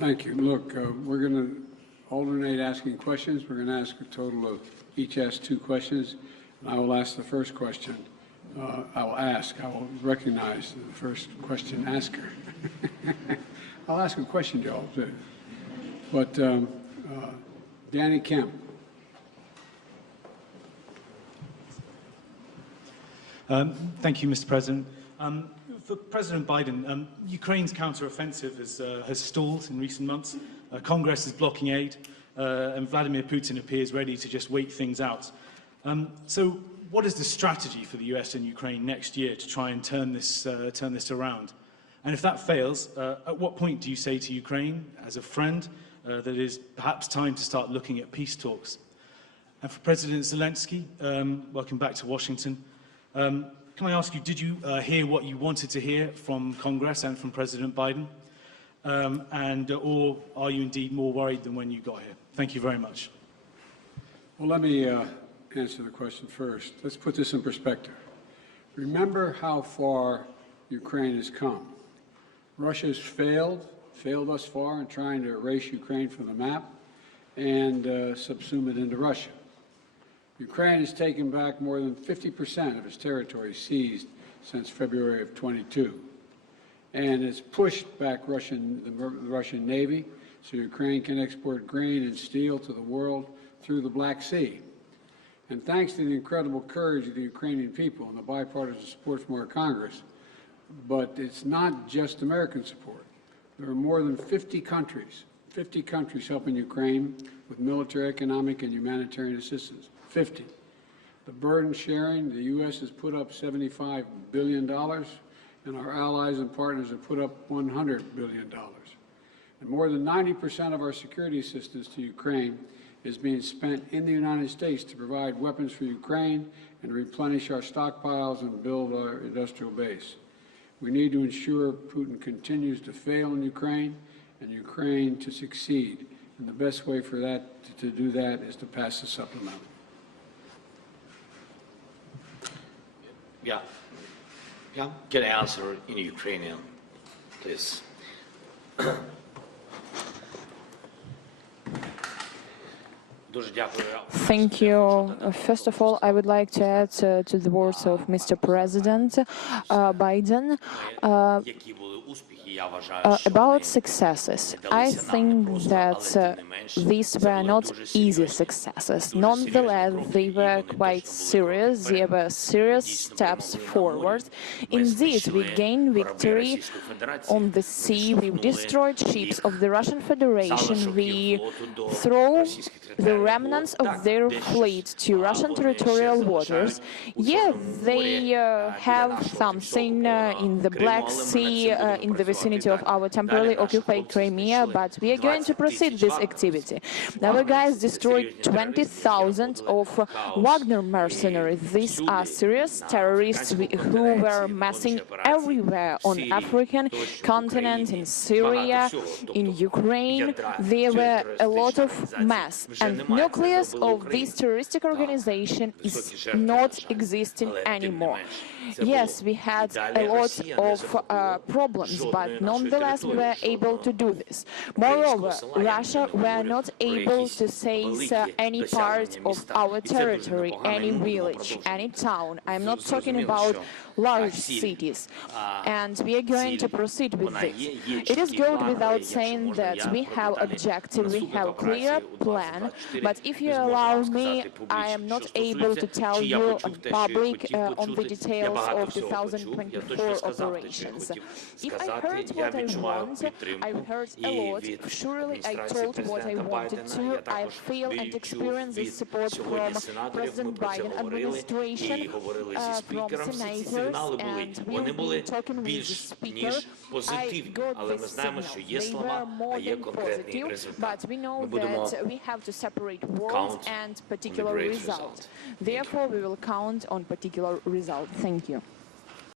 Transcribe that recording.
Thank you. Look, we're going to alternate asking questions. We're going to ask a total of each ask 2 questions. And I will ask the first question. I will recognize the first question asker. I'll ask a question, y'all, too. But Danny Kemp. Thank you, Mr. President. For President Biden, Ukraine's counteroffensive has stalled in recent months. Congress is blocking aid, and Vladimir Putin appears ready to just wait things out. So what is the strategy for the US and Ukraine next year to try and turn this around? And if that fails, at what point do you say to Ukraine, as a friend, that it is perhaps time to start looking at peace talks? And for President Zelensky, welcome back to Washington. Can I ask you, did you hear what you wanted to hear from Congress and from President Biden? Or are you indeed more worried than when you got here? Thank you very much. Well, let me answer the question first. Let's put this in perspective. Remember how far Ukraine has come. Russia has failed thus far in trying to erase Ukraine from the map and subsume it into Russia. Ukraine has taken back more than 50% of its territory seized since February of 22, and has pushed back the Russian Navy so Ukraine can export grain and steel to the world through the Black Sea. And thanks to the incredible courage of the Ukrainian people and the bipartisan support from our Congress, but it's not just American support. There are more than 50 countries helping Ukraine with military, economic, and humanitarian assistance. 50. The burden sharing, the U.S. has put up $75 billion, and our allies and partners have put up $100 billion. And more than 90% of our security assistance to Ukraine is being spent in the United States to provide weapons for Ukraine and replenish our stockpiles and build our industrial base. We need to ensure Putin continues to fail in Ukraine and Ukraine to succeed. And the best way for that to do that is to pass the supplemental. Yeah. Can I answer in Ukrainian, please? Thank you. First of all, I would like to add to the words of Mr. President Biden about successes. I think that these were not easy successes. Nonetheless, they were quite serious. They were serious steps forward. Indeed, we gained victory on the sea. We destroyed ships of the Russian Federation. We threw the remnants of their fleet to Russian territorial waters. Yeah, they have something in the Black Sea, in the vicinity of our temporarily occupied Crimea, but we are going to proceed this activity. Our guys destroyed 20,000 of Wagner mercenaries. These are serious terrorists who were massing everywhere on African continent, in Syria, in Ukraine. There were a lot of mass, and nucleus of this terroristic organization is not existing anymore. Yes, we had a lot of problems, but nonetheless we were able to do this. Moreover, Russia were not able to seize any part of our territory, any village, any town. I'm not talking about large cities, and we are going to proceed with this. It is good without saying that we have objective, we have clear plan, but if you allow me, I am not able to tell you in public on the details of 2024 operations. If I heard what I want, I've heard a lot. Surely I told what I wanted to. I feel and experience the support from President Biden administration, from senators, and we've been talking with the speaker. I got this signal. They were more than positive, but we know that we have to separate words and particular result. Therefore, we will count on particular result. Thank you.